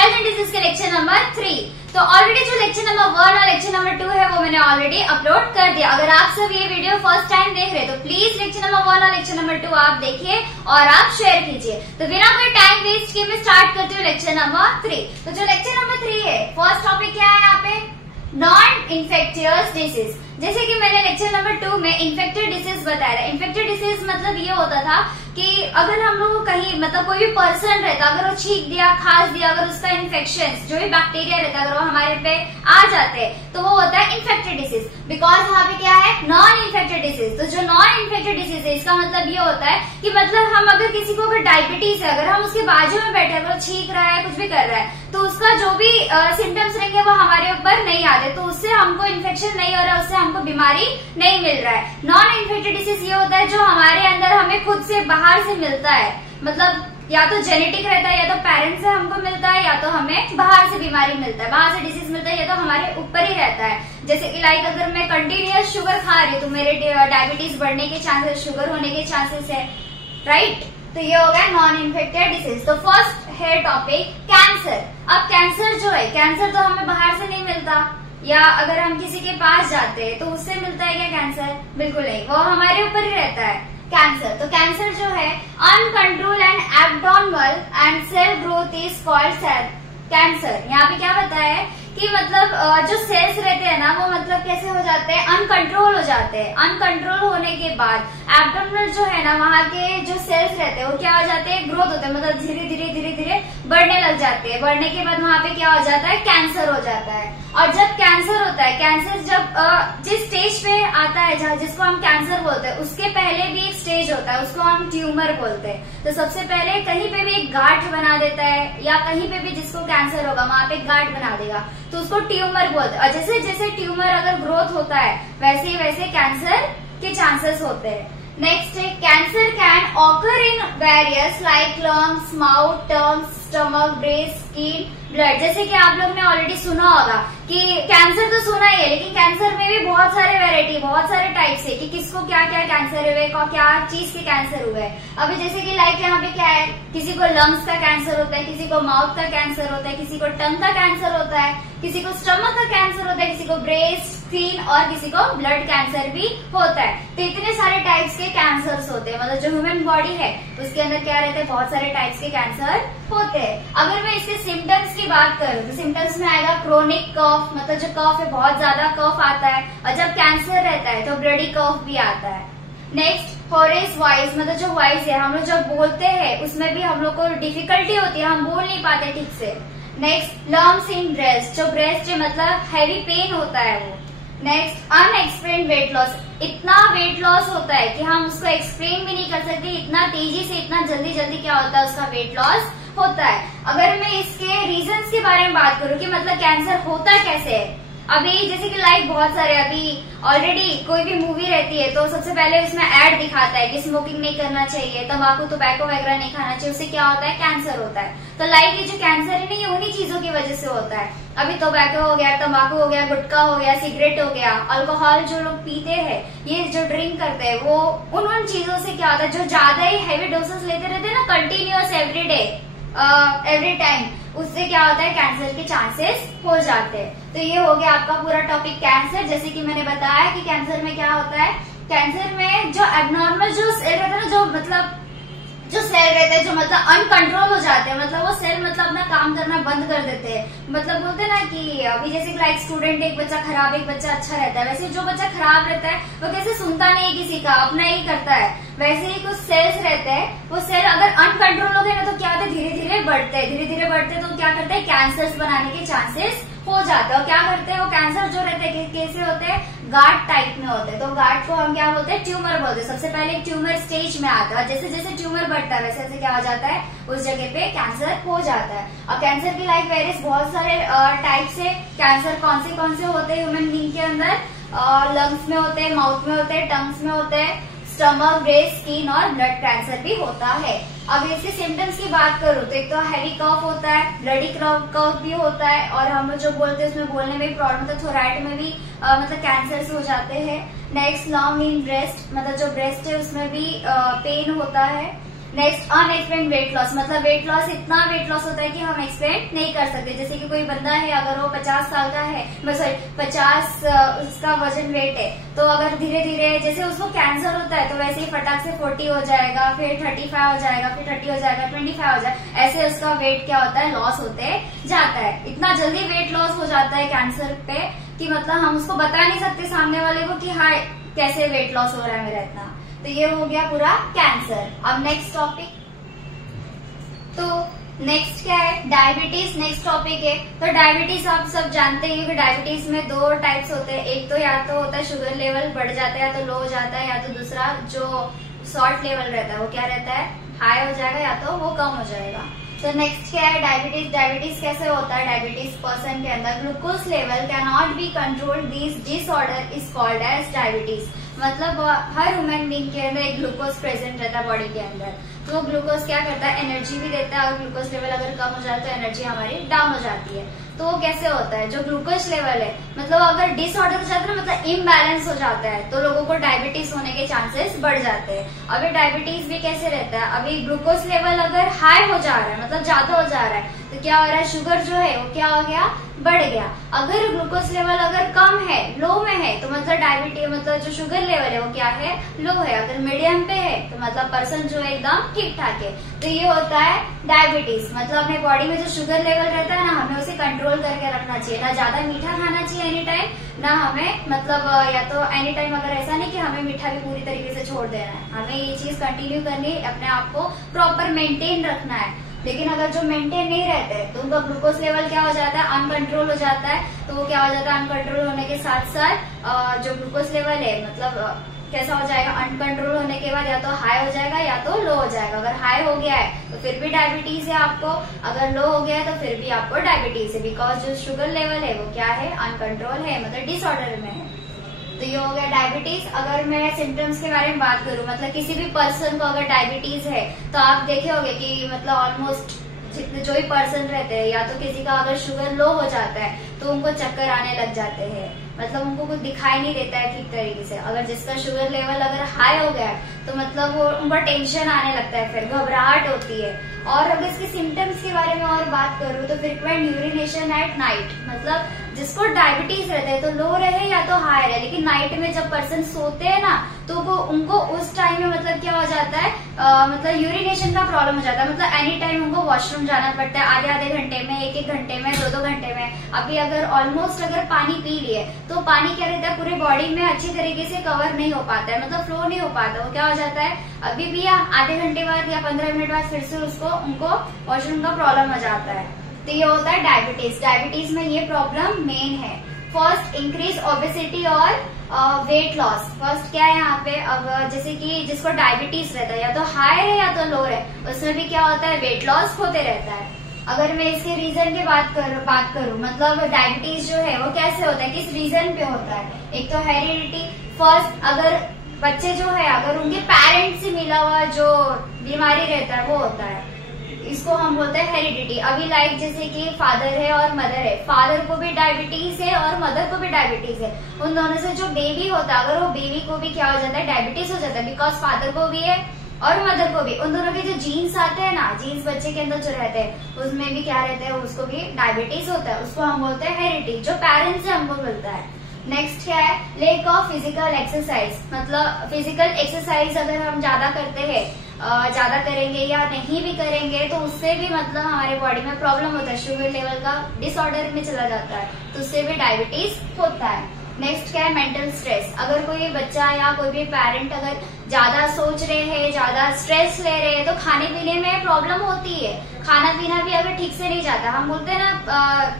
Health and disease के lecture number 3। तो already जो लेक्चर नंबर 1 और लेक्चर नंबर 2 है वो मैंने ऑलरेडी अपलोड कर दिया। अगर आप सब ये वीडियो फर्स्ट टाइम देख रहे हैं तो प्लीज लेक्चर नंबर 1 और लेक्चर नंबर 2 आप देखिए और आप शेयर कीजिए। तो बिना कोई टाइम वेस्ट किए मैं स्टार्ट करती हूँ लेक्चर नंबर 3। तो जो लेक्चर नंबर 3 है, फर्स्ट टॉपिक क्या है यहाँ पे, नॉन इन्फेक्टियस डिसीज। जैसे कि मैंने लेक्चर नंबर 2 में इन्फेक्टेड डिसीज बताया था। इन्फेक्टेड डिसीज मतलब ये होता था कि अगर हम लोग कहीं मतलब कोई भी पर्सन रहता, अगर वो छींक दिया, खांस दिया, अगर उसका इन्फेक्शन जो भी बैक्टीरिया रहता अगर वो हमारे पे आ जाते हैं तो वो होता है इन्फेक्टेड डिसीज। बिकॉज वहाँ पे क्या है, नॉन इन्फेक्टेड डिसीज। तो जो नॉन इन्फेक्टेड डिसीज है इसका मतलब ये होता है कि मतलब हम अगर किसी को अगर डायबिटीज है, अगर हम उसके बाजू में बैठे, अगर वो छींक रहा है, कुछ भी कर रहा है, तो उसका जो भी सिम्टम्स रहेंगे वो हमारे ऊपर नहीं आते, तो उससे हमको इन्फेक्शन नहीं हो रहा है, उससे हमको बीमारी नहीं मिल रहा है। नॉन इन्फेक्टेड डिसीज ये होता है जो हमारे अंदर हमें खुद से बाहर से मिलता है, मतलब या तो जेनेटिक रहता है, या तो पेरेंट्स से हमको मिलता है, या तो हमें बाहर से बीमारी मिलता है, बाहर से डिसीज मिलता है, या तो हमारे ऊपर ही रहता है। जैसे कि लाइक अगर मैं कंटिन्यूअस शुगर खा रही हूँ तो मेरे डायबिटीज बढ़ने के चांसेस, शुगर होने के चांसेस है, राइट। तो ये हो गया नॉन इन्फेक्टेड डिसीज। तो फर्स्ट है टॉपिक कैंसर। अब कैंसर जो है, कैंसर तो हमें बाहर से नहीं मिलता, या अगर हम किसी के पास जाते हैं तो उससे मिलता है क्या कैंसर? बिल्कुल नहीं, वो हमारे ऊपर ही रहता है कैंसर। तो कैंसर जो है uncontrol and abdominal and cell growth is called cancer. यहाँ पे क्या बताया है कि मतलब जो सेल्स रहते हैं ना वो मतलब कैसे हो जाते हैं, अनकंट्रोल हो जाते हैं। अनकंट्रोल होने के बाद एब्डोमिनल जो है ना वहाँ के जो सेल्स रहते हैं वो क्या हो जाते हैं, ग्रोथ होते हैं, मतलब धीरे धीरे बढ़ने लग जाते हैं। बढ़ने के बाद वहाँ पे क्या हो जाता है, कैंसर हो जाता है। और जब कैंसर होता है, कैंसर जब जिस स्टेज पे आता है जहाँ जिसको हम कैंसर बोलते हैं उसके पहले भी एक स्टेज होता है, उसको हम ट्यूमर बोलते हैं। तो सबसे पहले कहीं पे भी एक गांठ बना देता है, या कहीं पे भी जिसको कैंसर होगा वहाँ पे गांठ बना देगा तो उसको ट्यूमर बोलते हैं। और जैसे जैसे ट्यूमर अगर ग्रोथ होता है वैसे कैंसर के चांसेस होते हैं। नेक्स्ट है cancer can occur in various like lungs, mouth, tongue, stomach, breast, skin, blood. जैसे कि आप लोग ने ऑलरेडी सुना होगा कि कैंसर तो सुना ही है, लेकिन कैंसर में भी बहुत सारे वैरायटी, बहुत सारे टाइप्स है कि किसको क्या क्या कैंसर हुए, क्या चीज के कैंसर हुए। अभी जैसे कि लाइक यहाँ पे क्या है, किसी को लंग्स का कैंसर होता है, किसी को माउथ का कैंसर होता है, किसी को टंग का कैंसर होता है, किसी को स्टमक का कैंसर होता है, किसी को ब्रेस्ट, स्किन और किसी को ब्लड कैंसर भी होता है। तो इतने सारे टाइप्स के कैंसर्स होते हैं, मतलब जो ह्यूमन बॉडी है उसके अंदर क्या रहते हैं, बहुत सारे टाइप्स के कैंसर होते हैं। अगर मैं इसके सिम्टम्स की बात करूं तो सिम्टम्स में आएगा क्रोनिक कफ, मतलब जो कफ है बहुत ज्यादा कफ आता है, और जब कैंसर रहता है तो ब्लडी कफ भी आता है। नेक्स्ट हॉरेस वॉइस, मतलब जो वॉइस है हम लोग जब बोलते हैं उसमें भी हम लोग को डिफिकल्टी होती है, हम बोल नहीं पाते ठीक से। नेक्स्ट लम्स इन ब्रेस्ट, जो ब्रेस्ट है मतलब हैवी पेन होता है वो। नेक्स्ट अनएक्सप्लेन वेट लॉस, इतना वेट लॉस होता है कि हम उसको एक्सप्लेन भी नहीं कर सकते, इतना तेजी से इतना जल्दी क्या होता है उसका वेट लॉस होता है। अगर मैं इसके रीजंस के बारे में बात करूं कि मतलब कैंसर होता कैसे है, अभी जैसे कि लाइक बहुत सारे अभी ऑलरेडी कोई भी मूवी रहती है तो सबसे पहले उसमें एड दिखाता है कि स्मोकिंग नहीं करना चाहिए, तंबाकू टोबैको वगैरह नहीं खाना चाहिए, उससे क्या होता है, कैंसर होता है। तो लाइक ये जो कैंसर है ना ये उन्हीं चीजों की वजह से होता है। अभी टोबैको हो गया, तंबाकू हो गया, गुटखा हो गया, सिगरेट हो गया, अल्कोहल जो लोग पीते हैं, ये जो ड्रिंक करते हैं, वो उन चीजों से क्या होता है, जो ज्यादा ही हैवी डोसेस लेते रहते हैं ना कंटिन्यूअस एवरी टाइम, उससे क्या होता है, कैंसर के चांसेस हो जाते हैं। तो ये हो गया आपका पूरा टॉपिक कैंसर। जैसे कि मैंने बताया कि कैंसर में क्या होता है, कैंसर में जो एबनॉर्मल जो सेल रहता है ना, जो मतलब जो सेल रहते हैं जो मतलब अनकंट्रोल हो जाते हैं, मतलब वो सेल मतलब अपना काम करना बंद कर देते हैं। मतलब बोलते हैं ना कि अभी जैसे लाइक स्टूडेंट, एक बच्चा खराब एक बच्चा अच्छा रहता है, वैसे जो बच्चा खराब रहता है वो कैसे सुनता नहीं किसी का, अपना ही करता है, वैसे ही कुछ सेल्स रहते हैं, वो सेल अगर अनकंट्रोल हो गए ना तो क्या होता है, धीरे धीरे बढ़ते तो क्या करते हैं, कैंसर्स बनाने के चांसेस हो जाते हैं। और क्या करते हैं, वो कैंसर जो रहते हैं कैसे होते हैं, गांठ टाइप में होते हैं। तो गांठ को हम क्या बोलते हैं, ट्यूमर बोलते हैं। सबसे पहले ट्यूमर स्टेज में आता है, जैसे जैसे ट्यूमर बढ़ता है वैसे क्या हो जाता है, उस जगह पे कैंसर हो जाता है। और कैंसर की लाइक वेरियस बहुत सारे टाइप्स है। कैंसर कौन से होते हैं ह्यूमन बीइंग के अंदर, लंग्स में होते हैं, माउथ में होते हैं, टंग्स में होते हैं, स्टमक, ब्रेस्ट, स्किन और ब्लड कैंसर भी होता है। अब इसके सिम्टम्स की बात करूं तो एक तो हैवी कफ होता है, ब्लडी कफ भी होता है, और हम लोग जो बोलते हैं उसमें बोलने में भी प्रॉब्लम होता है, थोराइड में भी मतलब कैंसर हो जाते हैं। नेक्स्ट लंग इन ब्रेस्ट, मतलब जो ब्रेस्ट है उसमें भी पेन होता है। नेक्स्ट अनएक्सपेक्टेड वेट लॉस, मतलब वेट लॉस इतना वेट लॉस होता है कि हम एक्सपेक्ट नहीं कर सकते। जैसे कि कोई बंदा है, अगर वो 50 साल का है, सॉरी 50 उसका वजन वेट है, तो अगर धीरे धीरे जैसे उसको कैंसर होता है तो वैसे ही फटाक से 40 हो जाएगा, फिर 35 हो जाएगा, फिर 30 हो जाएगा, 25 हो जाएगा, ऐसे उसका वेट क्या होता है, लॉस होते जाता है। इतना जल्दी वेट लॉस हो जाता है कैंसर पे कि मतलब हम उसको बता नहीं सकते सामने वाले को कि हाँ कैसे वेट लॉस हो रहा है मेरा इतना। तो ये हो गया पूरा कैंसर। अब नेक्स्ट टॉपिक, तो नेक्स्ट क्या है, डायबिटीज नेक्स्ट टॉपिक है। तो डायबिटीज आप सब जानते हैं कि डायबिटीज में 2 टाइप्स होते हैं। एक तो या तो होता है शुगर लेवल बढ़ जाता है या तो लो हो जाता है, या तो दूसरा जो सॉल्ट लेवल रहता है वो क्या रहता है, हाई हो जाएगा या तो वो कम हो जाएगा। तो नेक्स्ट क्या है, डायबिटीज। डायबिटीज कैसे होता है, डायबिटीज पर्सन के अंदर glucose level can not be controlled, this disorder is called as diabetes. मतलब हर ह्यूमन बीइंग के अंदर एक ग्लूकोज प्रेजेंट रहता है बॉडी के अंदर। तो वो ग्लूकोज क्या करता है, एनर्जी भी देता है, और ग्लूकोज लेवल अगर कम हो जाए तो एनर्जी हमारी डाउन हो जाती है। तो वो कैसे होता है, जो ग्लूकोज लेवल है मतलब अगर डिसऑर्डर हो जाता है मतलब इम्बैलेंस हो जाता है तो लोगों को डायबिटीज होने के चांसेस बढ़ जाते हैं। अभी डायबिटीज भी कैसे रहता है, अभी ग्लूकोज लेवल अगर हाई हो जा रहा है मतलब ज्यादा हो जा रहा है तो क्या हो रहा है, शुगर जो है वो क्या हो गया, बढ़ गया। अगर ग्लूकोज लेवल अगर कम है, लो में है, तो मतलब डायबिटीज मतलब जो शुगर लेवल है वो क्या है, लो है। अगर मीडियम पे है तो मतलब पर्सन जो है एकदम ठीक ठाक है। तो ये होता है डायबिटीज। मतलब अपने बॉडी में जो शुगर लेवल रहता है ना, हमें उसे कंट्रोल करके रखना चाहिए। ना ज्यादा मीठा खाना चाहिए एनी टाइम, ना हमें मतलब या तो एनी टाइम अगर ऐसा नहीं कि हमें मीठा भी पूरी तरीके से छोड़ देना है, हमें ये चीज कंटिन्यू करनी है, अपने आप को प्रॉपर मेंटेन रखना है। लेकिन अगर जो मेंटेन नहीं रहते तो उनका ग्लूकोज लेवल क्या हो जाता है, अनकंट्रोल हो जाता है। तो वो क्या हो जाता है, अनकंट्रोल होने के साथ साथ जो ग्लूकोज लेवल है मतलब कैसा हो जाएगा, अनकंट्रोल होने के बाद या तो हाई हो जाएगा या तो लो हो जाएगा। अगर हाई हो गया है तो फिर भी डायबिटीज है आपको, अगर लो हो गया है तो फिर भी आपको डायबिटीज है, बिकॉज जो शुगर लेवल है वो क्या है, अनकंट्रोल है, मतलब डिसऑर्डर में है। तो ये हो गया डायबिटीज। अगर मैं सिम्टम्स के बारे में बात करूं, मतलब किसी भी पर्सन को अगर डायबिटीज है तो आप देखे होंगे कि मतलब ऑलमोस्ट जितने जो भी पर्सन रहते हैं, या तो किसी का अगर शुगर लो हो जाता है तो उनको चक्कर आने लग जाते हैं, मतलब उनको कुछ दिखाई नहीं देता है ठीक तरीके से। अगर जिसका शुगर लेवल अगर हाई हो गया है तो मतलब वो उनका टेंशन आने लगता है, फिर घबराहट होती है। और अगर इसके सिम्टम्स के बारे में और बात करूं तो फ्रिक्वेंट यूरिनेशन एट नाइट, मतलब जिसको डायबिटीज रहता है तो लो रहे या तो हाई रहे, लेकिन नाइट में जब पर्सन सोते हैं ना तो वो उनको उस टाइम में मतलब क्या हो जाता है, मतलब यूरिनेशन का प्रॉब्लम हो जाता है। मतलब एनी टाइम उनको वॉशरूम जाना पड़ता है, आधे आधे घंटे में, एक एक घंटे में, 2 2 घंटे में। अभी अगर ऑलमोस्ट अगर पानी पी लिए तो पानी क्या रहता है, पूरे बॉडी में अच्छी तरीके से कवर नहीं हो पाता है, मतलब फ्लो नहीं हो पाता। वो क्या हो जाता है, अभी भी आधे घंटे बाद या 15 मिनट बाद फिर से उनको वॉशरूम का प्रॉब्लम हो जाता है। तो ये होता है डायबिटीज। डायबिटीज में ये प्रॉब्लम मेन है। फर्स्ट इंक्रीज ओबेसिटी और वेट लॉस। फर्स्ट क्या है यहाँ पे, अब जैसे कि जिसको डायबिटीज रहता है या तो हाई है या तो लो है, उसमें भी क्या होता है, वेट लॉस होते रहता है। अगर मैं इसके रीजन की बात करूं मतलब डायबिटीज जो है वो कैसे होता है, किस रीजन पे होता है। एक तो हेरिडिटी। फर्स्ट अगर बच्चे जो है अगर उनके पेरेंट्स से मिला हुआ जो बीमारी रहता है वो होता है, इसको हम बोलते हैं हेरिडिटी। अभी लाइक जैसे कि फादर है और मदर है, फादर को भी डायबिटीज है और मदर को भी डायबिटीज है, उन दोनों से जो बेबी होता है अगर वो बेबी को भी क्या हो जाता है, डायबिटीज हो जाता है, बिकॉज फादर को भी है और मदर को भी। उन दोनों के जो जीन्स आते हैं ना, जीन्स बच्चे के अंदर जो रहते हैं उसमें भी क्या रहते हैं, उसको भी डायबिटीज होता है, उसको हम बोलते हैं हेरिडिटी, जो पेरेंट्स से हमको मिलता है। नेक्स्ट क्या है, लेक ऑफ फिजिकल एक्सरसाइज। मतलब फिजिकल एक्सरसाइज अगर हम ज्यादा करते हैं, ज्यादा करेंगे या नहीं भी करेंगे तो उससे भी मतलब हमारे बॉडी में प्रॉब्लम होता है, शुगर लेवल का डिसऑर्डर में चला जाता है, तो उससे भी डायबिटीज होता है। नेक्स्ट क्या है, मेंटल स्ट्रेस। अगर कोई बच्चा या कोई भी पेरेंट अगर ज्यादा सोच रहे हैं, ज्यादा स्ट्रेस ले रहे हैं तो खाने पीने में प्रॉब्लम होती है। खाना पीना भी अगर ठीक से नहीं जाता, हम बोलते हैं ना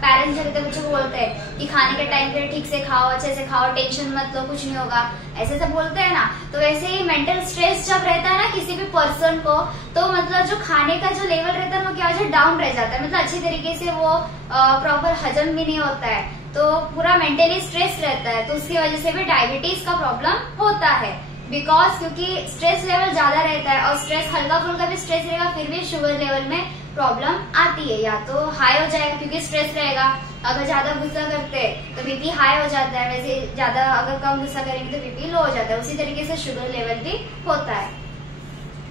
पेरेंट्स जो रहते हैं बच्चों को बोलते हैं कि खाने के टाइम पे ठीक से खाओ, अच्छे से खाओ, टेंशन मत लो, कुछ नहीं होगा, ऐसे सब बोलते हैं ना। तो वैसे ही मेंटल स्ट्रेस जब रहता है ना किसी भी पर्सन को, तो मतलब जो खाने का जो लेवल रहता है वो क्या हो जाए, डाउन रह जाता है, मतलब अच्छी तरीके से वो प्रॉपर हजम भी नहीं होता है, तो पूरा मेंटली स्ट्रेस रहता है, तो उसकी वजह से भी डायबिटीज का प्रॉब्लम होता है। बिकॉज क्योंकि स्ट्रेस लेवल ज्यादा रहता है और स्ट्रेस हल्का फुल्का भी स्ट्रेस रहेगा फिर भी शुगर लेवल में प्रॉब्लम आती है, या तो हाई हो जाएगा क्योंकि स्ट्रेस रहेगा। अगर ज्यादा गुस्सा करते हैं तो बीपी हाई हो जाता है, वैसे ज्यादा अगर कम गुस्सा करेंगे तो बीपी लो हो जाता है, उसी तरीके से शुगर लेवल भी होता है।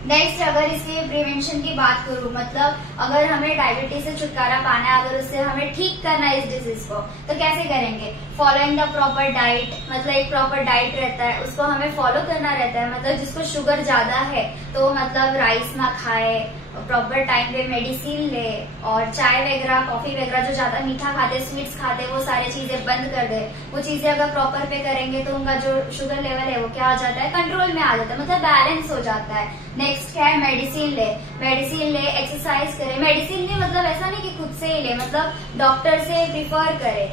नेक्स्ट अगर इसके प्रिवेंशन की बात करूं, मतलब अगर हमें डायबिटीज से छुटकारा पाना है, अगर उससे हमें ठीक करना है इस डिजीज को, तो कैसे करेंगे? फॉलोइंग द प्रॉपर डाइट, मतलब एक प्रॉपर डाइट रहता है उसको हमें फॉलो करना रहता है। मतलब जिसको शुगर ज्यादा है तो मतलब राइस ना खाए, प्रॉपर टाइम पे मेडिसिन ले, और चाय वगैरह कॉफी वगैरह जो ज्यादा मीठा खाते स्वीट्स खाते वो सारी चीजें बंद कर दे। वो चीजें अगर प्रॉपर पे करेंगे तो उनका जो शुगर लेवल है वो क्या हो जाता है, कंट्रोल में आ जाता है, मतलब बैलेंस हो जाता है। नेक्स्ट क्या है, मेडिसिन ले, एक्सरसाइज करे। मेडिसिन ले मतलब ऐसा नहीं कि खुद से ही ले, मतलब डॉक्टर से प्रिफर करे।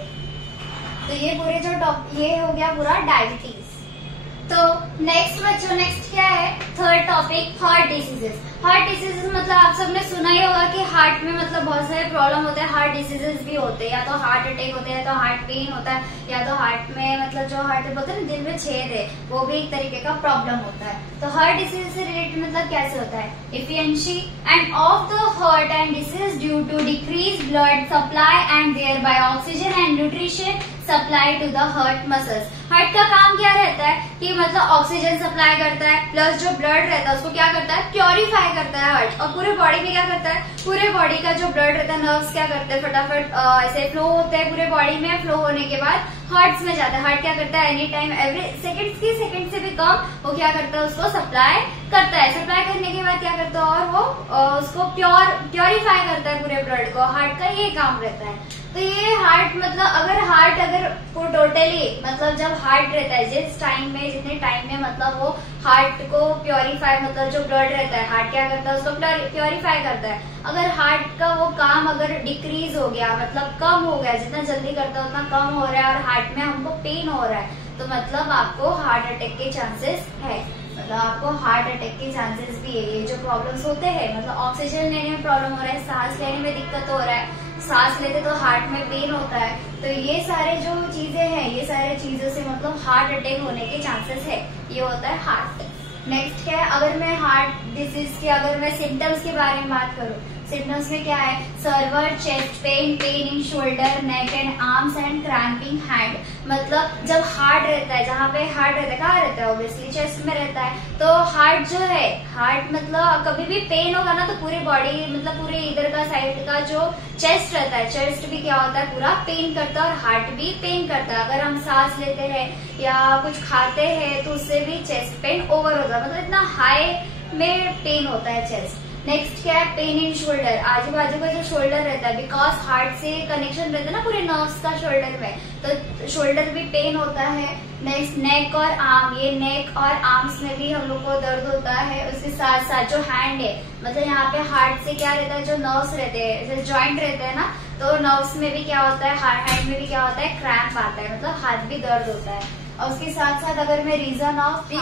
तो ये पूरे जो ये हो गया पूरा डायबिटीज। तो नेक्स्ट क्या है, third topic, heart diseases. Heart diseases मतलब आप सबने सुना ही होगा कि हार्ट में मतलब बहुत सारे प्रॉब्लम होते हैं, हार्ट डिसीजेस भी होते हैं, या तो हार्ट अटैक होते हैं, या तो हार्ट पेन होता है, या तो हार्ट में मतलब जो हार्ट बोलते हैं ना दिल में छेद है, वो भी एक तरीके का प्रॉब्लम होता है। तो हार्ट डिसीज से रिलेटेड मतलब कैसे होता है, efficiency and of the heart and disease due to decrease blood supply and thereby oxygen and nutrition supply to the heart muscles. Heart का काम क्या रहता है कि मतलब ऑक्सीजन सप्लाई करता है, प्लस जो ब्लड रहता है उसको क्या करता है, प्योरीफाई करता है हार्ट। और पूरे बॉडी में क्या करता है, पूरे बॉडी का जो ब्लड रहता है, नर्व्स क्या करते हैं, फटाफट ऐसे फ्लो होते हैं पूरे बॉडी में, फ्लो होने के बाद हार्ट में जाता है। हार्ट क्या करता है, एनी टाइम एवरी सेकंड से भी कम वो क्या करता है, उसको सप्लाई करता है। सप्लाई करने के बाद क्या करता है, और वो उसको प्योरीफाई करता है पूरे ब्लड को। हार्ट का ये काम रहता है। तो ये हार्ट मतलब अगर टोटली मतलब जब हार्ट रहता है जितने टाइम में मतलब वो हार्ट को प्योरीफाई, मतलब जो ब्लड रहता है हार्ट क्या करता है, उसको प्योरीफाई करता है। अगर हार्ट का वो काम अगर डिक्रीज हो गया, मतलब कम हो गया, जितना जल्दी करता है उतना कम हो रहा है, और हार्ट में हमको पेन हो रहा है, तो मतलब आपको हार्ट अटैक के चांसेस है। मतलब आपको हार्ट अटैक के चांसेस भी है। ये जो प्रॉब्लम्स होते हैं, मतलब ऑक्सीजन लेने में प्रॉब्लम हो रहा है, सांस लेने में दिक्कत हो रहा है, सांस लेते तो हार्ट में पेन होता है, तो ये सारे जो चीजें हैं, ये सारे चीजों से मतलब हार्ट अटैक होने के चांसेस है। ये होता है हार्ट। नेक्स्ट क्या है, अगर मैं हार्ट डिजीज के अगर मैं सिम्टम्स के बारे में बात करूं, सिम्टम्स में क्या है, server chest pain, pain in shoulder neck and arms and cramping hand. मतलब जब हार्ट रहता है, जहाँ पे हार्ट रहता है, कहाँ रहता है, ऑब्वियसली चेस्ट में रहता है। तो हार्ट जो है, हार्ट मतलब कभी भी पेन होगा ना तो पूरी बॉडी मतलब पूरे इधर का साइड का जो चेस्ट रहता है, चेस्ट भी क्या होता है, पूरा पेन करता है, और हार्ट भी पेन करता है। अगर हम सांस लेते हैं या कुछ खाते हैं तो उससे भी चेस्ट पेन ओवर होता है, मतलब इतना हाई में पेन होता है चेस्ट। नेक्स्ट क्या है, पेन इन शोल्डर, आजू बाजू का जो शोल्डर रहता है, बिकॉज हार्ट से कनेक्शन रहता है ना पूरे नर्व्स का शोल्डर में, तो शोल्डर भी पेन होता है। नेक्स्ट नेक और आर्म, ये नेक और आर्म्स में भी हम लोग को दर्द होता है। उसके साथ साथ जो हैंड है, मतलब यहाँ पे हार्ट से क्या रहता है, जो नर्व्स रहते हैं, जैसे जॉइंट रहते हैं ना, तो नर्व्स में भी क्या होता है, हैंड में भी क्या होता है, क्रैम्प आता है, मतलब हाथ भी दर्द होता है। और उसके साथ साथ अगर मैं रीजन ऑफ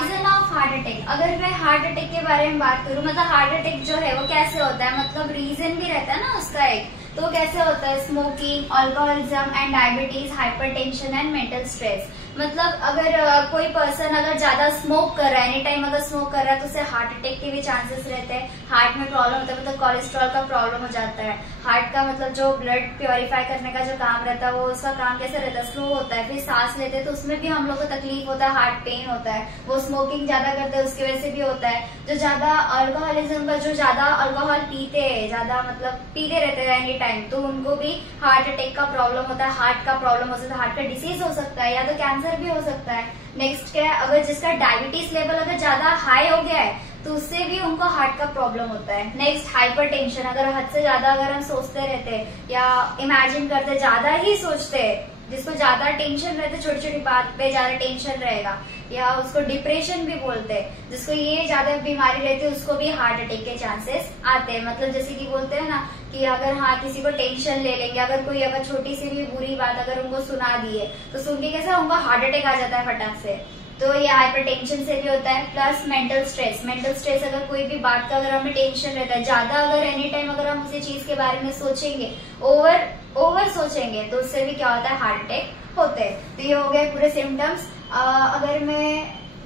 हार्ट अटैक, अगर मैं हार्ट अटैक के बारे में बात करूं, मतलब हार्ट अटैक जो है वो कैसे होता है, मतलब रीजन भी रहता है ना उसका एक, तो कैसे होता है, smoking, alcoholism and diabetes, hypertension and mental stress. मतलब अगर कोई पर्सन अगर ज्यादा स्मोक कर रहा है, एनी टाइम अगर स्मोक कर रहा है, तो उससे हार्ट अटैक के भी चांसेस रहते हैं। हार्ट में प्रॉब्लम होता है, मतलब कोलेस्ट्रॉल का प्रॉब्लम हो जाता है। हार्ट का मतलब जो ब्लड प्योरीफाई करने का जो काम रहता है, वो उसका काम कैसे रहता है, स्लो होता है। फिर सांस लेते हैं तो उसमें भी हम लोग को तकलीफ होता है, हार्ट पेन होता है। वो स्मोकिंग ज्यादा करते हैं उसकी वजह से भी होता है। जो ज्यादा अल्कोहलिज्म का, जो ज्यादा अल्कोहल पीते हैं, ज्यादा मतलब पीते रहते हैं एनी टाइम, तो उनको भी हार्ट अटैक का प्रॉब्लम होता है, हार्ट का प्रॉब्लम हो सकता है, हार्ट का डिसीज हो सकता है, या तो कैंसर भी हो सकता है। नेक्स्ट क्या है, अगर जिसका डायबिटीज लेवल अगर ज्यादा हाई हो गया है तो उससे भी उनको हार्ट का प्रॉब्लम होता है। नेक्स्ट हाइपरटेंशन, अगर हद से ज्यादा अगर हम सोचते रहते हैं या इमेजिन करते, ज्यादा ही सोचते हैं, जिसको ज्यादा टेंशन रहते, छोटी छोटी बात पे ज्यादा टेंशन रहेगा, या उसको डिप्रेशन भी बोलते हैं, जिसको ये ज्यादा बीमारी रहती है उसको भी हार्ट अटैक के चांसेस आते हैं। मतलब जैसे कि बोलते हैं ना कि अगर किसी को टेंशन ले लेंगे, अगर कोई अगर छोटी सी भी बुरी बात अगर उनको सुना दी है तो सुन के कैसा उनको हार्ट अटैक आ जाता है फटाक से। तो ये हाइपरटेंशन से भी होता है। प्लस मेंटल स्ट्रेस, अगर कोई भी बात का अगर हमें टेंशन रहता है ज्यादा, अगर एनी टाइम अगर हम उसी चीज के बारे में सोचेंगे, ओवर सोचेंगे, तो उससे भी क्या होता है, हार्ट अटैक होते हैं। तो ये हो गए पूरे सिम्टम्स। अगर मैं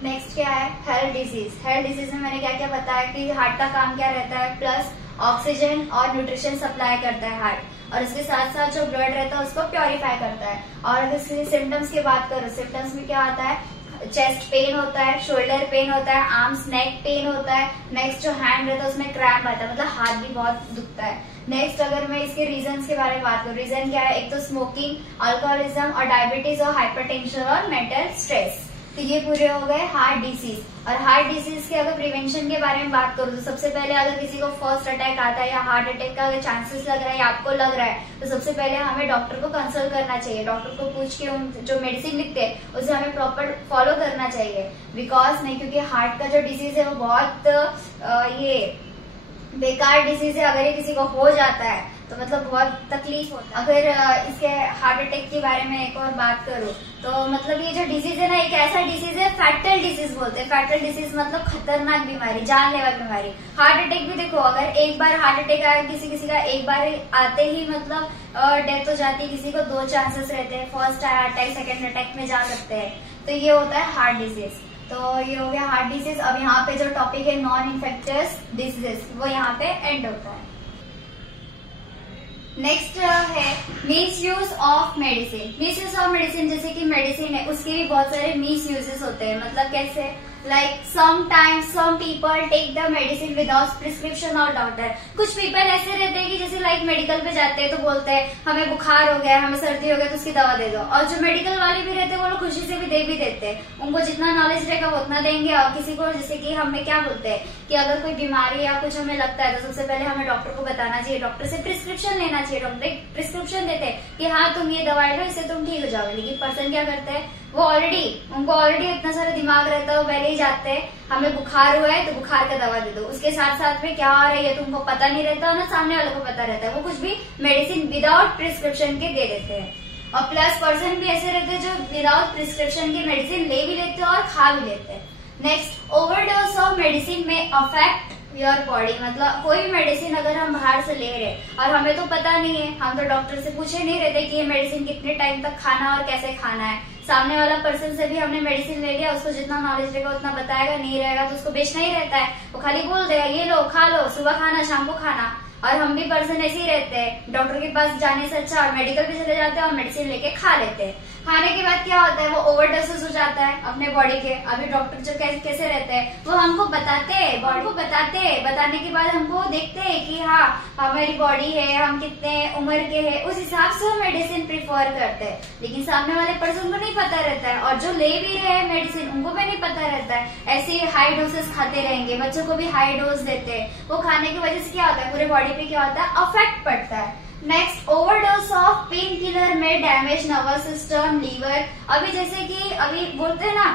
नेक्स्ट क्या है, हेल्थ डिजीज में मैंने क्या क्या बताया कि हार्ट का काम क्या रहता है, प्लस ऑक्सीजन और न्यूट्रिशन सप्लाई करता है हार्ट, और इसके साथ साथ जो ब्लड रहता है उसको प्योरीफाई करता है। और अगर सिम्टम्स की बात करो, सिम्टम्स में क्या आता है, चेस्ट पेन होता है, शोल्डर पेन होता है, आर्म्स नेक पेन होता है। नेक्स्ट जो हैंड रहता है उसमें क्रैम्प आता है, मतलब हाथ भी बहुत दुखता है। नेक्स्ट अगर मैं इसके रीजंस के बारे में बात करूँ, रीजन क्या है, एक तो स्मोकिंग, अल्कोहलिज्म और डायबिटीज और हाइपरटेंशन और मेंटल स्ट्रेस। तो ये पूरे हो गए हार्ट डिसीज। और हार्ट डिसीज के अगर प्रिवेंशन के बारे में बात करूँ तो सबसे पहले अगर किसी को फर्स्ट अटैक आता है या हार्ट अटैक का अगर चांसेस लग रहा है या आपको लग रहा है तो सबसे पहले हमें डॉक्टर को कंसल्ट करना चाहिए। डॉक्टर को पूछ के उन जो मेडिसिन लिखते हैं उसे हमें प्रॉपर फॉलो करना चाहिए। बिकॉज नहीं, क्योंकि हार्ट का जो डिसीज है वो बहुत ये बेकार डिसीज है। अगर ये किसी को हो जाता है तो मतलब बहुत तकलीफ होता है। अगर इसके हार्ट अटैक के बारे में एक और बात करूँ तो मतलब ये जो डिसीज है ना, एक ऐसा डिसीज है, फैटल डिसीज बोलते हैं। फैटल डिसीज मतलब खतरनाक बीमारी, जानलेवा बीमारी। हार्ट अटैक भी देखो, अगर एक बार हार्ट अटैक आया किसी का, एक बार आते ही मतलब डेथ हो जाती है। किसी को 2 चांसेस रहते हैं, फर्स्ट अटैक सेकेंड अटैक में जा सकते हैं। तो ये होता है हार्ट डिजीज। तो ये हो गया हार्ट डिजीज। अब यहाँ पे जो टॉपिक है नॉन इन्फेक्टियस डिजीजेस, वो यहाँ पे एंड होता है। नेक्स्ट है miss use of medicine. Miss use of medicine, जैसे कि मेडिसिन है उसके भी बहुत सारे मिस यूजेस होते हैं। मतलब कैसे, like sometimes some people take the medicine without prescription और डॉक्टर। कुछ पीपल ऐसे रहते हैं कि जैसे लाइक मेडिकल पे जाते हैं तो बोलते हैं हमें बुखार हो गया, हमें सर्दी हो गया तो उसकी दवा दे दो। और जो मेडिकल वाले भी रहते हैं वो लोग खुशी से भी देते हैं। उनको जितना नॉलेज रहेगा वो उतना देंगे। और किसी को जैसे कि हमें क्या बोलते हैं कि अगर कोई बीमारी या कुछ हमें लगता है तो सबसे पहले हमें डॉक्टर को बताना चाहिए, डॉक्टर से प्रिस्क्रिप्शन लेना चाहिए। डॉक्टर प्रिस्क्रिप्शन देते हैं कि हाँ तुम ये दवाई लो, इससे तुम ठीक हो जाओगे। लेकिन पर्सन क्या करते हैं, वो उनको ऑलरेडी इतना सारा दिमाग रहता है, वो पहले ही जाते हैं हमें बुखार हुआ है तो बुखार का दवा दे दो। उसके साथ साथ में क्या हो रहा है ये तुमको पता नहीं रहता और ना सामने वाले को पता रहता है। वो कुछ भी मेडिसिन विदाउट प्रिस्क्रिप्शन के दे देते हैं। और प्लस पर्सन भी ऐसे रहते हैं जो विदाउट प्रिस्क्रिप्शन की मेडिसिन ले भी लेते हैं और खा भी लेते हैं। नेक्स्ट, ओवरडोज ऑफ मेडिसिन में अफेक्ट योर बॉडी। मतलब कोई भी मेडिसिन अगर हम बाहर से ले रहे और हमें तो पता नहीं है, हम तो डॉक्टर से पूछे नहीं रहते कि ये मेडिसिन कितने टाइम तक खाना और कैसे खाना है। सामने वाला पर्सन से भी हमने मेडिसिन ले लिया, उसको जितना नॉलेज रहेगा उतना बताएगा, नहीं रहेगा तो उसको बेचना ही रहता है। वो खाली बोल देगा ये लो खा लो, सुबह खाना शाम को खाना। और हम भी पर्सन ऐसे ही रहते हैं, डॉक्टर के पास जाने से अच्छा और मेडिकल पे चले जाते हैं और मेडिसिन लेके खा लेते हैं। खाने के बाद क्या होता है, वो ओवरडोसेज हो जाता है अपने बॉडी के। अभी डॉक्टर जो कैसे रहते हैं वो हमको बताते हैं, बॉडी को बताते हैं। बताने के बाद हमको देखते हैं कि हाँ हमारी बॉडी है, हम कितने उम्र के हैं, उस हिसाब से हम मेडिसिन प्रिफर करते हैं। लेकिन सामने वाले पर्सन को नहीं पता रहता है और जो ले भी रहे हैं मेडिसिन उनको भी नहीं पता रहता है। ऐसे ही हाई डोसेस खाते रहेंगे, बच्चों को भी हाई डोज देते हैं। वो खाने की वजह से क्या होता है, पूरे बॉडी पे क्या होता है, अफेक्ट पड़ता है। Next, overdose of pain killer में डैमेज नर्वस सिस्टम, लीवर। अभी जैसे कि अभी बोलते हैं ना,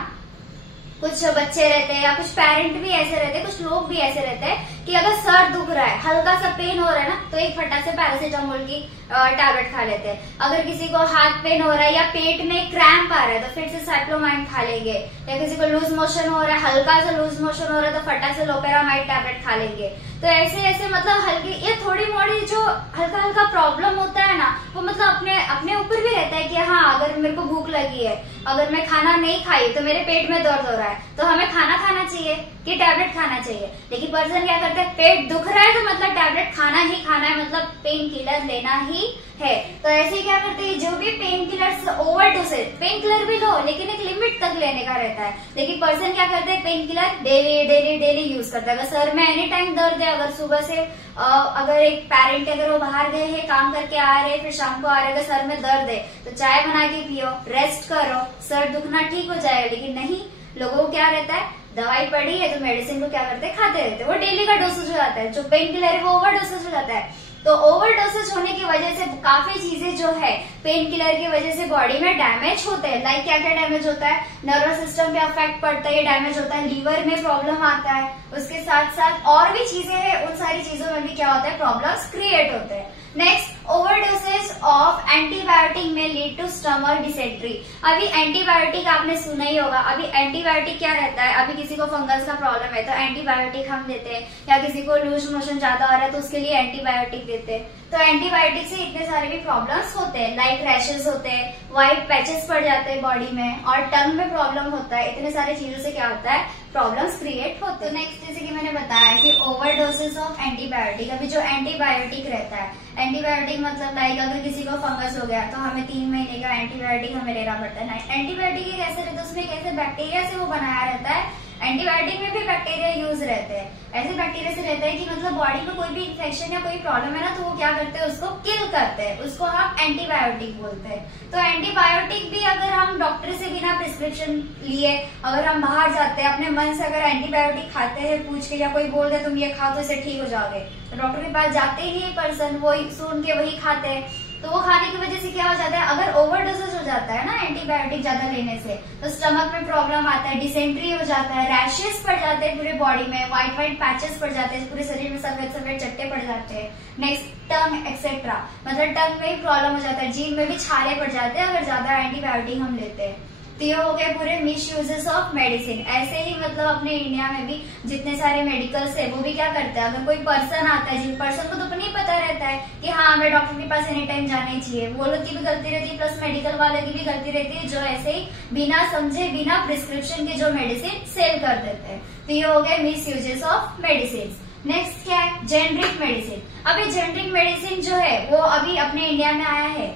कुछ बच्चे रहते हैं या कुछ पेरेंट भी ऐसे रहते हैं, कुछ लोग भी ऐसे रहते हैं कि अगर सर दुख रहा है, हल्का सा पेन हो रहा है ना, तो एक फटाक से पैरासीटामोल की टैबलेट खा लेते हैं। अगर किसी को हाथ पेन हो रहा है या पेट में क्रैम्प आ रहा है तो फिर से साइक्लोमाइन खा लेंगे। या किसी को लूज मोशन हो रहा है, हल्का सा लूज मोशन हो रहा है तो फटाक से लोपेरामाइड टैबलेट खा लेंगे। तो ऐसे मतलब हल्की ये थोड़ी मोड़ी जो हल्का हल्का प्रॉब्लम होता है ना, वो मतलब अपने ऊपर भी रहता है कि हाँ अगर मेरे को भूख लगी है, अगर मैं खाना नहीं खाई तो मेरे पेट में दर्द हो रहा है, तो हमें खाना खाना चाहिए कि टैबलेट खाना चाहिए। लेकिन पर्सन क्या करता है, पेट दुख रहा है तो मतलब टैबलेट खाना ही खाना है, मतलब पेन किलर लेना ही है। तो ऐसे क्या करते हैं, जो भी पेन किलर ओवरडोसेज, पेन किलर भी लो लेकिन एक लिमिट तक लेने का रहता है। लेकिन पर्सन क्या करते हैं, पेन किलर डेली यूज करता है। अगर सर में एनी टाइम दर्द है, अगर सुबह से अगर एक पेरेंट अगर वो बाहर गए हैं, काम करके आ रहे हैं, फिर शाम को आ रहे हैं, अगर सर में दर्द है तो चाय बना के पियो, रेस्ट करो, सर दुखना ठीक हो जाएगा। लेकिन नहीं, लोगों को क्या रहता है, दवाई पड़ी है तो मेडिसिन को क्या करते हैं, खाते रहते हैं। वो डेली का डोसेज हो जाता है। जो पेन किलर है वो ओवर डोसेज हो जाता है। तो ओवर डोसेज होने की वजह से काफी चीजें जो है पेन किलर की वजह से बॉडी में डैमेज होते हैं। लाइक क्या क्या डैमेज होता है, नर्वस सिस्टम पे अफेक्ट पड़ता है, ये डैमेज होता है, लीवर में प्रॉब्लम आता है, उसके साथ साथ और भी चीजें हैं, उन सारी चीजों में भी क्या होता है, प्रॉब्लम्स क्रिएट होते हैं। नेक्स्ट, ओवरडोसेज ऑफ एंटीबायोटिक में लीड टू स्टमक डिसेंट्री। अभी एंटीबायोटिक आपने सुना ही होगा। अभी एंटीबायोटिक क्या रहता है, अभी किसी को फंगस का प्रॉब्लम है तो एंटीबायोटिक हम देते हैं, या किसी को लूज मोशन ज्यादा हो रहा है तो उसके लिए एंटीबायोटिक देते हैं। तो एंटीबायोटिक से इतने सारे भी प्रॉब्लम्स होते हैं, लाइक रैशेस होते हैं, व्हाइट पैचेस पड़ जाते हैं बॉडी में, और टंग में प्रॉब्लम होता है। इतने सारे चीजों से क्या होता है, प्रॉब्लम्स क्रिएट होते हैं। तो नेक्स्ट जैसे कि मैंने बताया कि ओवरडोसेस ऑफ एंटीबायोटिक। अभी जो एंटीबायोटिक रहता है, एंटीबायोटिक मतलब लाइक अगर किसी को फंगस हो गया तो हमें 3 महीने का एंटीबायोटिक हमें लेना पड़ता है। एंटीबायोटिक कैसे रहता है, उसमें कैसे बैक्टीरिया से वो बनाया रहता है। एंटीबायोटिक में भी बैक्टीरिया यूज रहते हैं, ऐसे बैक्टीरिया से रहता है कि मतलब बॉडी में कोई भी इन्फेक्शन या कोई प्रॉब्लम है ना, तो वो क्या करते हैं, उसको किल करते हैं, उसको हम एंटीबायोटिक बोलते हैं। तो एंटीबायोटिक भी अगर हम डॉक्टर से बिना प्रिस्क्रिप्शन लिए अगर हम बाहर जाते हैं, अपने मन से अगर एंटीबायोटिक खाते हैं पूछ के, या कोई बोल दे तुम ये खाओ तो इससे ठीक हो जाओगे, तो डॉक्टर के पास जाते ही नहीं पर्सन, वो सुन के वही खाते हैं। तो वो खाने की वजह से क्या हो जाता है, अगर ओवरडोजेज हो जाता है ना एंटीबायोटिक ज्यादा लेने से, तो स्टमक में प्रॉब्लम आता है, डिसेंट्री हो जाता है, रैशेस पड़ जाते हैं पूरे बॉडी में, व्हाइट व्हाइट पैचेस पड़ जाते हैं, पूरे शरीर में सफेद सफेद चट्टे पड़ जाते हैं। नेक्स्ट टंग एक्सेट्रा, मतलब टंग में भी प्रॉब्लम हो जाता है, जीभ में भी छाले पड़ जाते हैं अगर ज्यादा एंटीबायोटिक हम लेते हैं। तो ये हो गए पूरे मिस यूजेस ऑफ मेडिसिन। ऐसे ही मतलब अपने इंडिया में भी जितने सारे मेडिकल्स है वो भी क्या करते हैं, अगर कोई पर्सन आता है, जिस पर्सन को तो नहीं पता रहता है कि हाँ हमें डॉक्टर के पास एनी टाइम जाना ही चाहिए, वो लोग की भी गलती रहती है, प्लस मेडिकल वाले की भी गलती रहती है, जो ऐसे ही बिना समझे बिना प्रिस्क्रिप्शन के जो मेडिसिन सेल कर देते हैं। तो ये हो गए miss uses of medicine. Next क्या है, जेनरिक मेडिसिन। अभी जेनरिक मेडिसिन जो है वो अभी अपने इंडिया में आया है,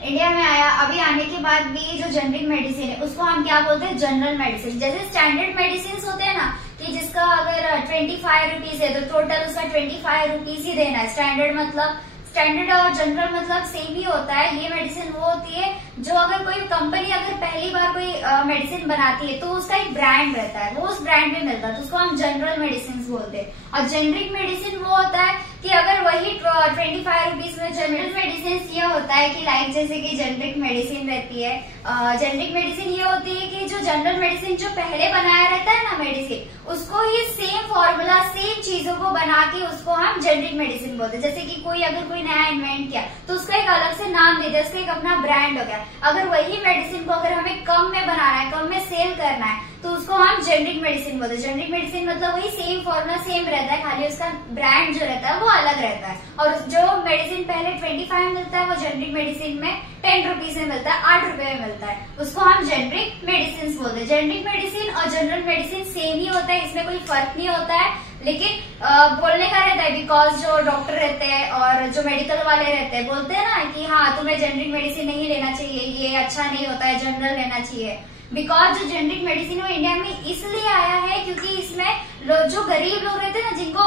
इंडिया में आया, अभी आने के बाद भी जो जेनरिक मेडिसिन है उसको हम क्या बोलते हैं, जनरल मेडिसिन। जैसे स्टैंडर्ड मेडिसिन होते हैं ना, कि जिसका अगर 25 रुपीज है तो टोटल उसका 25 रुपीज ही देना है। स्टैंडर्ड मतलब स्टैंडर्ड और जनरल मतलब सेम ही होता है। ये मेडिसिन वो होती है जो अगर कोई कंपनी अगर पहली बार कोई मेडिसिन बनाती है तो उसका एक ब्रांड रहता है, वो उस ब्रांड में मिलता है, तो उसको हम जनरल मेडिसिन बोलते हैं। और जेनरिक मेडिसिन वो होता है कि अगर वही 25 रुपीज में, जनरल मेडिसिन ये होता है कि लाइक जैसे कि जेनरिक मेडिसिन रहती है, जेनरिक मेडिसिन ये होती है कि जो जनरल मेडिसिन जो पहले बनाया रहता है ना मेडिसिन, उसको ही सेम फॉर्मूला सेम चीजों को बना के उसको हम जेनरिक मेडिसिन बोलते हैं। जैसे कि कोई अगर कोई नया इन्वेंट किया तो उसका एक अलग से नाम दे दिया, उसका एक अपना ब्रांड हो गया। अगर वही मेडिसिन को अगर हमें कम में बनाना है, कम में सेल करना है, तो उसको हम जेनरिक मेडिसिन बोलते हैं। जेनरिक मेडिसिन मतलब वही सेम फॉर्मूला सेम रहता है, खाली उसका ब्रांड जो रहता है वो अलग रहता है। और जो मेडिसिन पहले 25 में मिलता है वो जेनरिक मेडिसिन में 10 रुपीज में मिलता है, 8 रुपए में मिलता है, उसको हम जेनरिक मेडिसिन बोलते हैं। जेनरिक मेडिसिन और जनरल मेडिसिन सेम ही होता है, इसमें कोई फर्क नहीं होता है, लेकिन बोलने का रहता है बिकॉज जो डॉक्टर रहते हैं और जो मेडिकल वाले रहते हैं बोलते हैं ना कि हाँ तुम्हें जेनरिक मेडिसिन नहीं लेना चाहिए, ये अच्छा नहीं होता है, जनरल लेना चाहिए। बिकॉज जो जेनरिक मेडिसिन वो इंडिया में इसलिए आया है क्योंकि इसमें जो गरीब लोग रहते हैं ना, जिनको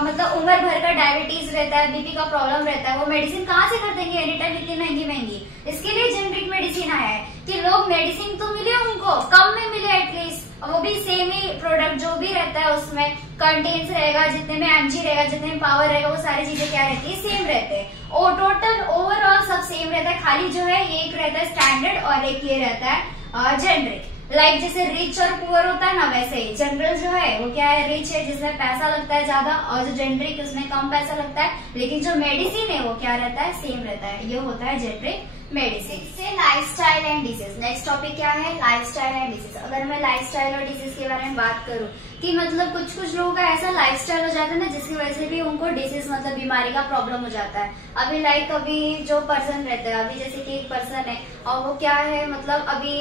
मतलब उम्र भर का डायबिटीज रहता है, बीपी का प्रॉब्लम रहता है, वो मेडिसिन कहाँ से खरीदेंगे एनी टाइम इतनी महंगी महंगी। इसके लिए जेनरिक मेडिसिन आया है कि लोग मेडिसिन तो मिले उनको कम में मिले एटलीस्ट, वो भी सेम ही प्रोडक्ट जो भी रहता है उसमें कंटेन्स रहेगा, जितने में एमजी रहेगा, जितने में पावर रहेगा, वो सारी चीजें क्या रहती है, सेम रहते हैं। और टोटल ओवरऑल सब सेम रहता है, खाली जो है एक रहता है स्टैंडर्ड और एक ये रहता है जेनरिक। लाइक जैसे रिच और पुअर होता है ना, वैसे ही जनरल जो है वो क्या है, रिच है जिसमें पैसा लगता है ज्यादा, और जो जेनरिक उसमें कम पैसा लगता है, लेकिन जो मेडिसिन है वो क्या रहता है, सेम रहता है। ये होता है जेनरिक मेडिसिन। से lifestyle and disease. Next topic क्या है, लाइफस्टाइल एंड डिसीज। अगर मैं लाइफस्टाइल और डिसीज के बारे में बात करूं कि मतलब कुछ लोगों का ऐसा लाइफस्टाइल हो जाता है ना जिसकी वजह से भी उनको डिसीज मतलब बीमारी का प्रॉब्लम हो जाता है। अभी लाइक अभी जो पर्सन रहते हैं, अभी जैसे कि एक पर्सन है और वो क्या है मतलब अभी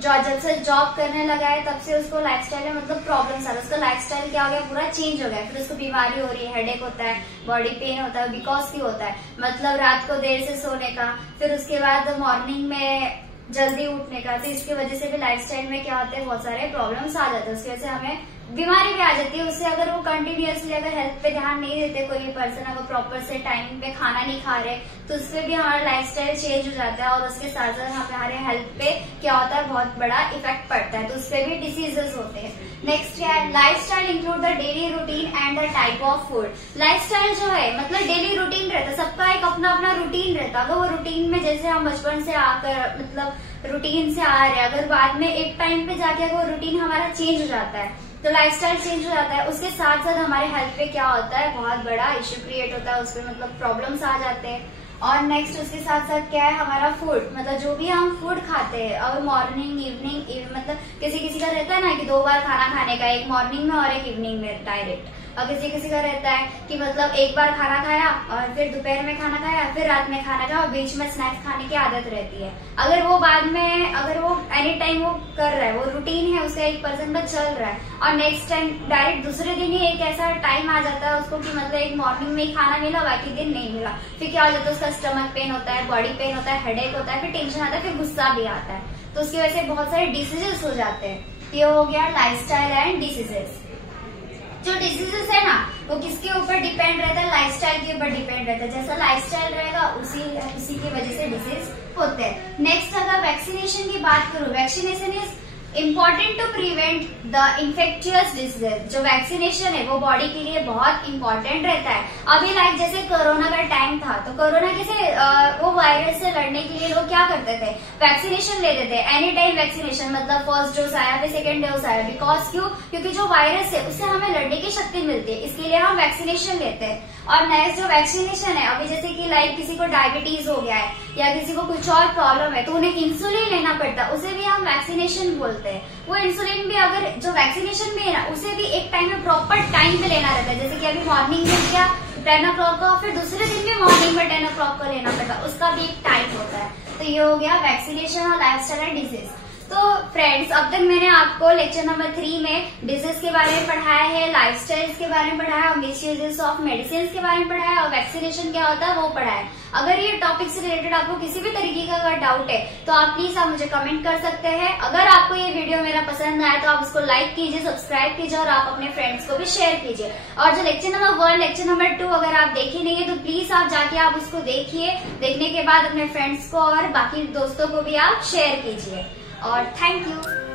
जब से जॉब करने लगा है तब से उसको लाइफस्टाइल में मतलब प्रॉब्लम्स आ रहा है, उसका लाइफस्टाइल क्या हो गया, पूरा चेंज हो गया। फिर उसको बीमारी हो रही है, हेडेक होता है, बॉडी पेन होता है, बिकॉज की होता है मतलब रात को देर से सोने का, फिर उसके बाद मॉर्निंग में जल्दी उठने का। तो इसकी वजह से भी लाइफस्टाइल में क्या होते हैं, बहुत सारे प्रॉब्लम्स आ जाते हैं, उसकी वजह से हमें बीमारी भी आ जाती है। उससे अगर वो कंटिन्यूअसली अगर हेल्थ पे ध्यान नहीं देते, कोई भी पर्सन अगर प्रॉपर से टाइम पे खाना नहीं खा रहे, तो उससे भी हमारा लाइफस्टाइल चेंज हो जाता है और उसके साथ साथ हमारे हेल्थ पे क्या होता है, बहुत बड़ा इफेक्ट पड़ता है, तो उससे भी डिसीजेस होते हैं। नेक्स्ट क्या है, lifestyle include the daily routine and the type of food. Lifestyle जो है मतलब डेली रूटीन रहता है, सबका एक अपना अपना रूटीन रहता है। अगर वो रूटीन में जैसे हम बचपन से आकर मतलब रूटीन से आ रहे हैं, अगर बाद में एक टाइम पे जाके अगर वो रूटीन हमारा चेंज हो जाता है तो लाइफस्टाइल चेंज हो जाता है, उसके साथ साथ हमारे हेल्थ पे क्या होता है, बहुत बड़ा इश्यू क्रिएट होता है, उसपे मतलब प्रॉब्लम्स आ जाते हैं। और नेक्स्ट उसके साथ साथ क्या है, हमारा फूड मतलब जो भी हम फूड खाते हैं, और मॉर्निंग इवनिंग मतलब किसी किसी का रहता है ना कि 2 बार खाना खाने का, एक मॉर्निंग में और एक इवनिंग में डायरेक्ट, और किसी किसी का रहता है कि मतलब एक बार खाना खाया और फिर दोपहर में खाना खाया, फिर रात में खाना खाया और बीच में स्नैक्स खाने की आदत रहती है। अगर वो बाद में अगर वो एनी टाइम वो कर रहा है, वो रूटीन है उसका 1% का चल रहा है, और नेक्स्ट टाइम डायरेक्ट दूसरे दिन ही एक ऐसा टाइम आ जाता है उसको कि मतलब एक मॉर्निंग में ही खाना मिला, बाकी दिन नहीं मिला, फिर क्या हो जाता है उसका स्टमक पेन होता है, बॉडी पेन होता है, हेडेक होता है, फिर टेंशन आता है, फिर गुस्सा भी आता है। तो उसकी वजह से बहुत सारे डिसीजेस हो जाते हैं। ये हो गया लाइफस्टाइल एंड डिसीजेस। जो डिसीजेस है ना वो किसके ऊपर डिपेंड रहता है, लाइफस्टाइल के ऊपर डिपेंड रहता है। जैसा लाइफस्टाइल रहेगा उसी की वजह से डिसीज होते हैं। नेक्स्ट अगर वैक्सीनेशन की बात करूं, vaccination is important to prevent the infectious diseases. जो वैक्सीनेशन है वो बॉडी के लिए बहुत इंपॉर्टेंट रहता है। अभी लाइक जैसे कोरोना का टाइम था, तो कोरोना कैसे वो वायरस से लड़ने के लिए लोग क्या करते थे, वैक्सीनेशन लेते थे। एनी टाइम वैक्सीनेशन, मतलब फर्स्ट डोज आया फिर सेकेंड डोज आया, बिकॉज क्योंकि जो वायरस है उससे हमें लड़ने की शक्ति मिलती है, इसके लिए हम वैक्सीनेशन लेते हैं। और नेक्स्ट जो वैक्सीनेशन है, अभी जैसे कि लाइक किसी को डायबिटीज हो गया है या किसी को कुछ और प्रॉब्लम है तो उन्हें इंसुलिन लेना पड़ता है, उसे भी हम वैक्सीनेशन बोलते हैं। वो इंसुलिन भी अगर जो वैक्सीनेशन भी है ना उसे भी एक टाइम में प्रॉपर टाइम पे लेना रहता है। जैसे कि अभी मॉर्निंग में किया 10 o'clock का, फिर दूसरे दिन भी मॉर्निंग में 10 o'clock का लेना पड़ता है, उसका भी एक टाइम होता है। तो ये हो गया वैक्सीनेशन और लाइफस्टाइल एंड डिजीज। तो फ्रेंड्स, अब तक मैंने आपको लेक्चर नंबर 3 में डिजीज के बारे में पढ़ाया है, लाइफस्टाइल के बारे में पढ़ाया है, मिसयूजेस ऑफ मेडिसिन के बारे में पढ़ाया है और वैक्सीनेशन क्या होता है वो पढ़ाया है। अगर ये टॉपिक से रिलेटेड आपको किसी भी तरीके का अगर डाउट है तो आप प्लीज आप मुझे कमेंट कर सकते हैं। अगर आपको ये वीडियो मेरा पसंद आया तो आप उसको लाइक कीजिए, सब्सक्राइब कीजिए और आप अपने फ्रेंड्स को भी शेयर कीजिए। और जो लेक्चर नंबर 1, लेक्चर नंबर 2 अगर आप देखे नहीं है तो प्लीज आप जाके आप उसको देखिए। देखने के बाद अपने फ्रेंड्स को और बाकी दोस्तों को भी आप शेयर कीजिए। और थैंक यू।